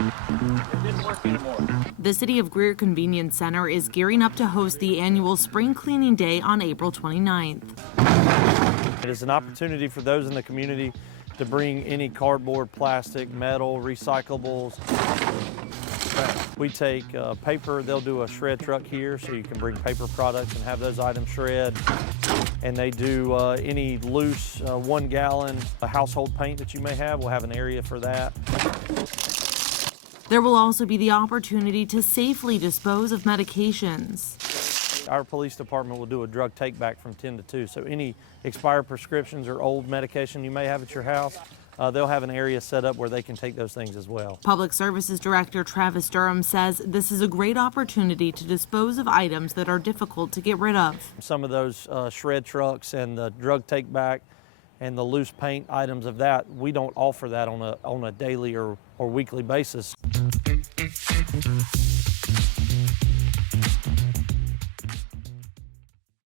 It didn't work anymore. The City of Greer Convenience Center is gearing up to host the annual Spring Cleaning Day on April 29th. It is an opportunity for those in the community to bring any cardboard, plastic, metal, recyclables. We take paper. They'll do a shred truck here, so you can bring paper products and have those items shred. And they do any loose 1 gallon household paint that you may have. We'll have an area for that. There will also be the opportunity to safely dispose of medications. Our police department will do a drug take back from 10 to 2. So any expired prescriptions or old medication you may have at your house, they'll have an area set up where they can take those things as well. Public Services Director Travis Durham says this is a great opportunity to dispose of items that are difficult to get rid of. Some of those shred trucks and the drug take back and the loose paint items of that, we don't offer that on a daily or weekly basis.